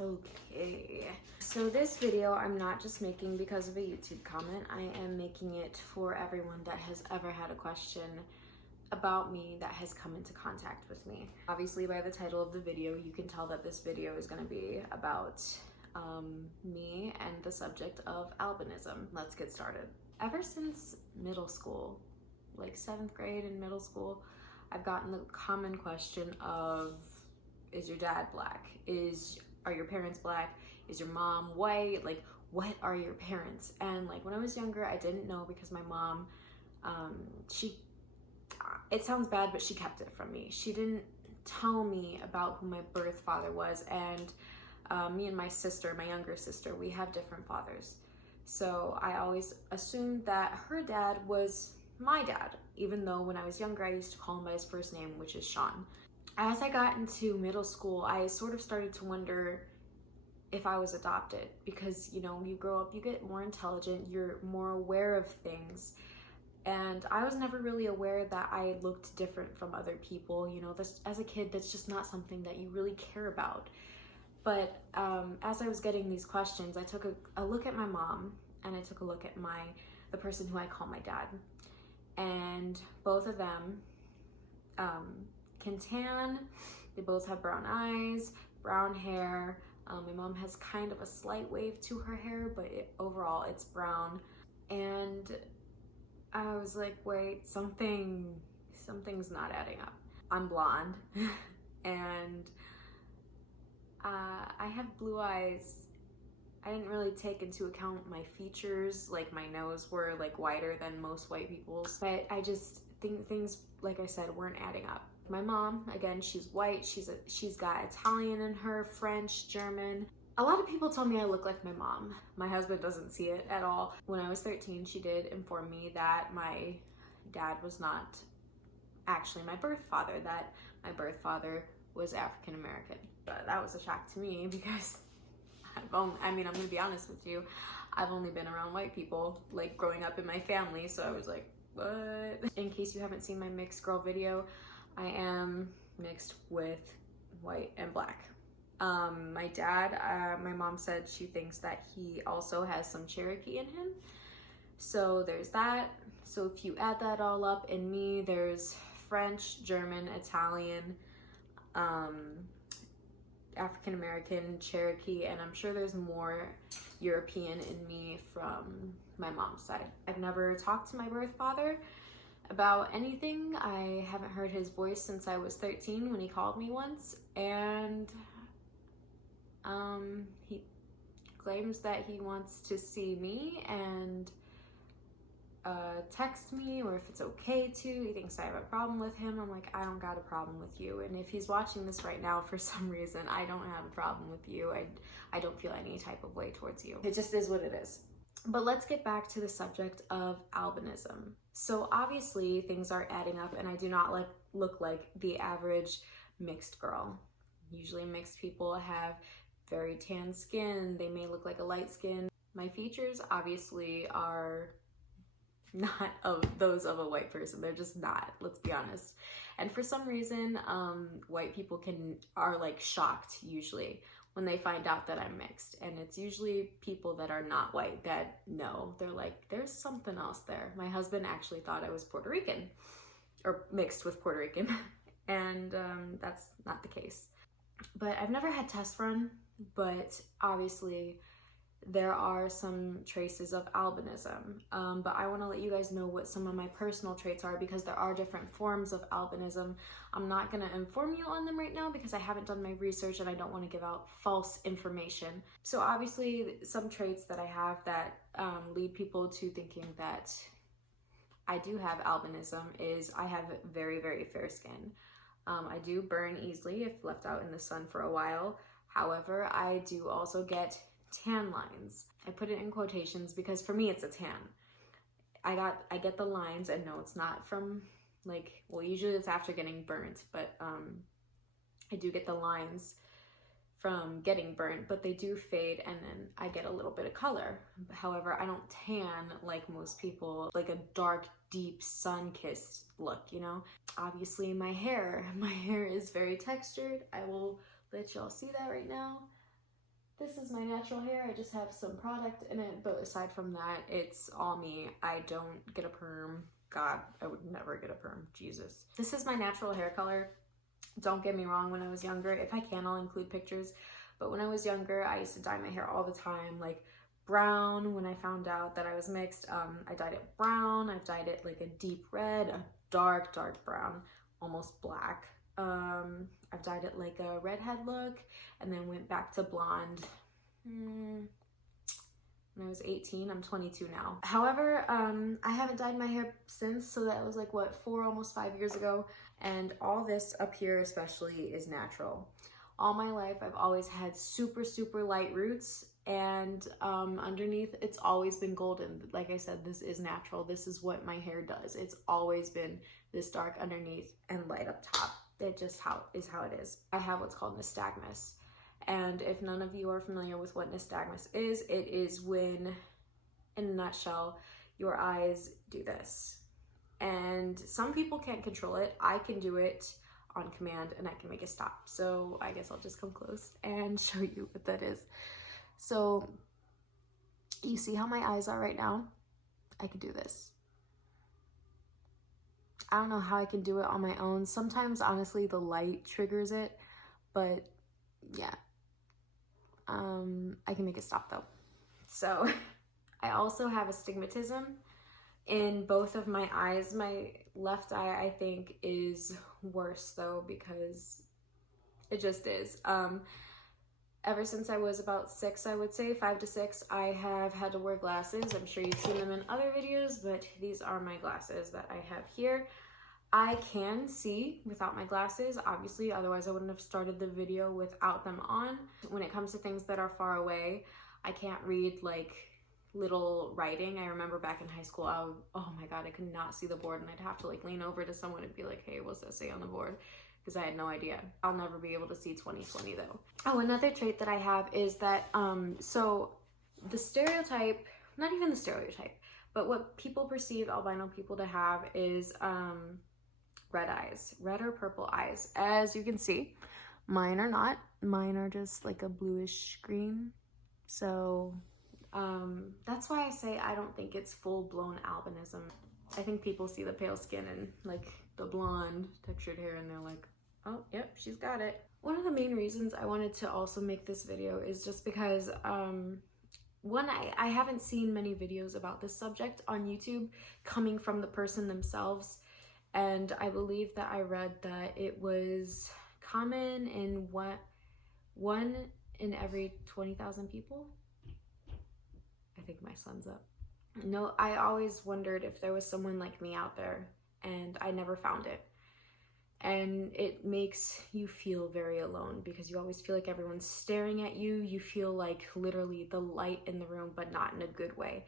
Okay, so this video I'm not just making because of a YouTube comment. I am making it for everyone that has ever had a question about me that has come into contact with me. Obviously, by the title of the video, you can tell that this video is going to be about me and the subject of albinism. Let's get started. Ever since middle school, like 7th grade and middle school, I've gotten the common question of, is your dad black? Are your parents black? Is your mom white? Like, what are your parents? And like when I was younger, I didn't know because my mom, it sounds bad, but she kept it from me. She didn't tell me about who my birth father was. And me and my sister, my younger sister, we have different fathers. So I always assumed that her dad was my dad, even though when I was younger, I used to call him by his first name, which is Sean. As I got into middle school, I sort of started to wonder if I was adopted because, you know, you grow up, you get more intelligent, you're more aware of things. And I was never really aware that I looked different from other people. You know, as a kid, that's just not something that you really care about. But as I was getting these questions, I took a look at my mom and I took a look at the person who I call my dad. And both of them can tan. They both have brown eyes, brown hair. My mom has kind of a slight wave to her hair, but overall it's brown. And I was like, wait, something's not adding up. I'm blonde and I have blue eyes. I didn't really take into account my features, like my nose were like wider than most white people's, but I just think things, like I said, weren't adding up. My mom, again, she's white, she's got Italian in her, French, German. A lot of people tell me I look like my mom. My husband doesn't see it at all. When I was 13, she did inform me that my dad was not actually my birth father, that my birth father was African American. But that was a shock to me because I'm gonna be honest with you, I've only been around white people, like growing up in my family, so I was like, what? In case you haven't seen my mixed girl video, I am mixed with white and black. My dad, my mom said she thinks that he also has some Cherokee in him. So there's that. So if you add that all up, in me, there's French, German, Italian, African American, Cherokee, and I'm sure there's more European in me from my mom's side. I've never talked to my birth father about anything. I haven't heard his voice since I was 13 when he called me once, and he claims that he wants to see me and text me, or if it's okay to. He thinks I have a problem with him. I'm like, I don't got a problem with you. And if he's watching this right now for some reason, I don't have a problem with you. I don't feel any type of way towards you. It just is what it is. But let's get back to the subject of albinism. So obviously things are adding up, and I do not look like the average mixed girl. Usually mixed people have very tan skin. They may look like a light skin. My features obviously are not of those of a white person. They're just not, let's be honest. And for some reason, white people are like shocked usually when they find out that I'm mixed. And it's usually people that are not white that know. They're like, there's something else there. My husband actually thought I was Puerto Rican or mixed with Puerto Rican. And that's not the case. But I've never had tests run, but obviously there are some traces of albinism. But I want to let you guys know what some of my personal traits are, because there are different forms of albinism. I'm not going to inform you on them right now because I haven't done my research and I don't want to give out false information. So obviously some traits that I have that lead people to thinking that I do have albinism is I have very, very fair skin. I do burn easily if left out in the sun for a while. However, I do also get tan lines. I put it in quotations because for me it's a tan. I get the lines, and no, it's not from like, well, usually it's after getting burnt, but I do get the lines from getting burnt, but they do fade and then I get a little bit of color. However, I don't tan like most people, like a dark, deep sun-kissed look, you know? Obviously my hair is very textured. I will let y'all see that right now. This is my natural hair. I just have some product in it, but aside from that, it's all me. I don't get a perm. God, I would never get a perm. Jesus. This is my natural hair color. Don't get me wrong, when I was younger, if I can, I'll include pictures, but when I was younger, I used to dye my hair all the time, like brown. When I found out that I was mixed, I dyed it brown. I've dyed it like a deep red, a dark brown, almost black. I've dyed it like a redhead look, and then went back to blonde when I was 18. I'm 22 now. However, I haven't dyed my hair since, so that was like, what, almost 5 years ago. And all this up here especially is natural. All my life, I've always had super, super light roots, and underneath, it's always been golden. Like I said, this is natural. This is what my hair does. It's always been this dark underneath and light up top. It just how it is. I have what's called nystagmus. And if none of you are familiar with what nystagmus is, it is when, in a nutshell, your eyes do this. And some people can't control it. I can do it on command, and I can make it stop. So I guess I'll just come close and show you what that is. So you see how my eyes are right now? I can do this. I don't know how I can do it on my own. Sometimes, honestly, the light triggers it, but yeah. I can make it stop though. So I also have astigmatism in both of my eyes. My left eye, I think, is worse though, because it just is. Ever since I was about 6, I would say 5 to 6, I have had to wear glasses. I'm sure you've seen them in other videos, but these are my glasses that I have here. I can see without my glasses, obviously, otherwise I wouldn't have started the video without them on. When it comes to things that are far away, I can't read like little writing. I remember back in high school, oh my God, I could not see the board, and I'd have to like lean over to someone and be like, hey, what's that say on the board? Because I had no idea. I'll never be able to see 20/20 though. Oh, another trait that I have is that, so the stereotype, not even the stereotype, but what people perceive albino people to have is red eyes, red or purple eyes. As you can see, mine are not. Mine are just like a bluish green. So that's why I say I don't think it's full-blown albinism. I think people see the pale skin and like the blonde textured hair, and they're like, oh, yep, she's got it. One of the main reasons I wanted to also make this video is just because, one, I haven't seen many videos about this subject on YouTube coming from the person themselves. And I believe that I read that it was common in one in every 20,000 people. I think my sun's up. No, I always wondered if there was someone like me out there, and I never found it. And it makes you feel very alone, because you always feel like everyone's staring at you. You feel like literally the light in the room, but not in a good way.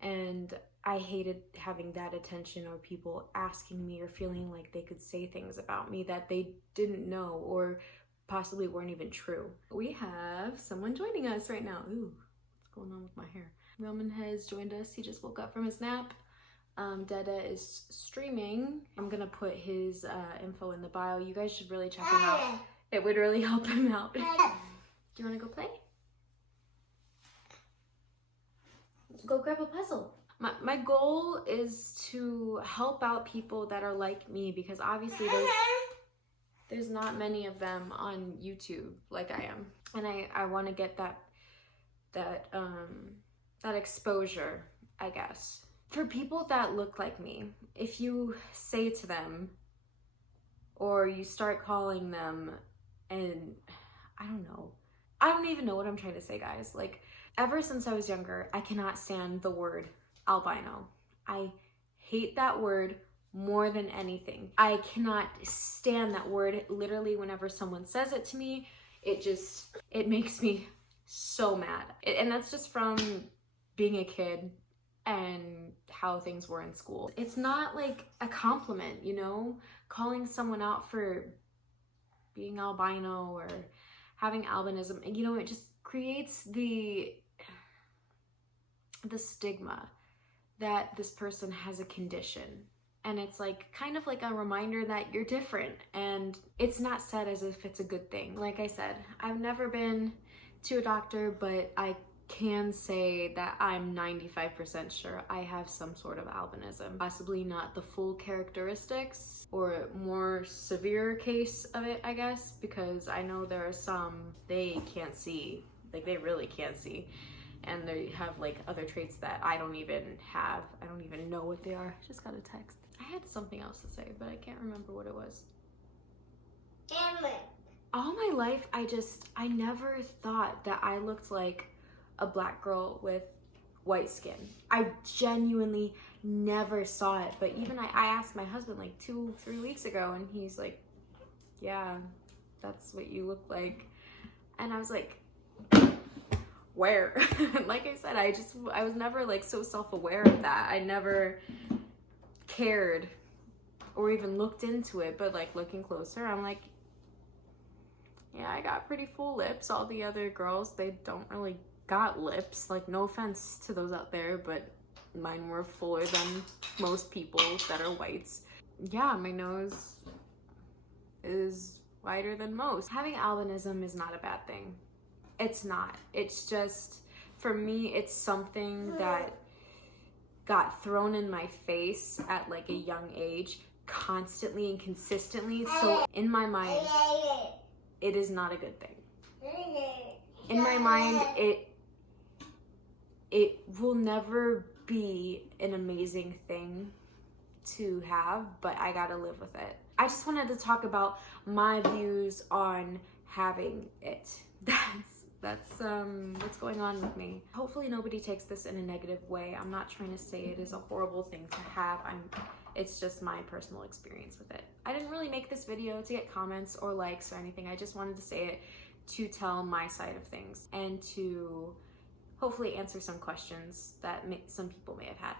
And I hated having that attention, or people asking me or feeling like they could say things about me that they didn't know or possibly weren't even true. We have someone joining us right now. Ooh, what's going on with my hair? Roman has joined us. He just woke up from his nap. Dada is streaming. I'm gonna put his info in the bio. You guys should really check him out. It would really help him out. Do you wanna go play? Go grab a puzzle. My goal is to help out people that are like me, because obviously there's not many of them on YouTube like I am. And I wanna get that exposure, I guess. For people that look like me, if you say to them, or you start calling them, and I don't even know what I'm trying to say, guys. Like, ever since I was younger, I cannot stand the word albino. I hate that word more than anything. I cannot stand that word. Literally, whenever someone says it to me, it makes me so mad. And that's just from being a kid and how things were in school. It's not like a compliment, you know? Calling someone out for being albino or having albinism, you know, it just creates the stigma that this person has a condition. And it's like kind of like a reminder that you're different, and it's not said as if it's a good thing. Like I said, I've never been to a doctor, but I can say that I'm 95% sure I have some sort of albinism. Possibly not the full characteristics or more severe case of it, I guess, because I know there are some they can't see, like they really can't see, and they have like other traits that I don't even have. I don't even know what they are. Just got a text. I had something else to say, but I can't remember what it was. All my life, I never thought that I looked like a black girl with white skin. I genuinely never saw it. But even I asked my husband like 2-3 weeks ago, and he's like, yeah, that's what you look like. And I was like, where? Like I said, I was never like so self-aware of that. I never cared or even looked into it, but like looking closer, I'm like, yeah, I got pretty full lips. All the other girls, they don't really got lips. Like, no offense to those out there, but mine were fuller than most people that are whites. Yeah, my nose is wider than most. Having albinism is not a bad thing. It's not. It's just, for me, it's something that got thrown in my face at like a young age, constantly and consistently. So in my mind, it is not a good thing. In my mind, it will never be an amazing thing to have, but I gotta live with it. I just wanted to talk about my views on having it. That's what's going on with me. Hopefully nobody takes this in a negative way. I'm not trying to say it is a horrible thing to have. It's just my personal experience with it. I didn't really make this video to get comments or likes or anything. I just wanted to say it to tell my side of things and to hopefully answer some questions that some people may have had.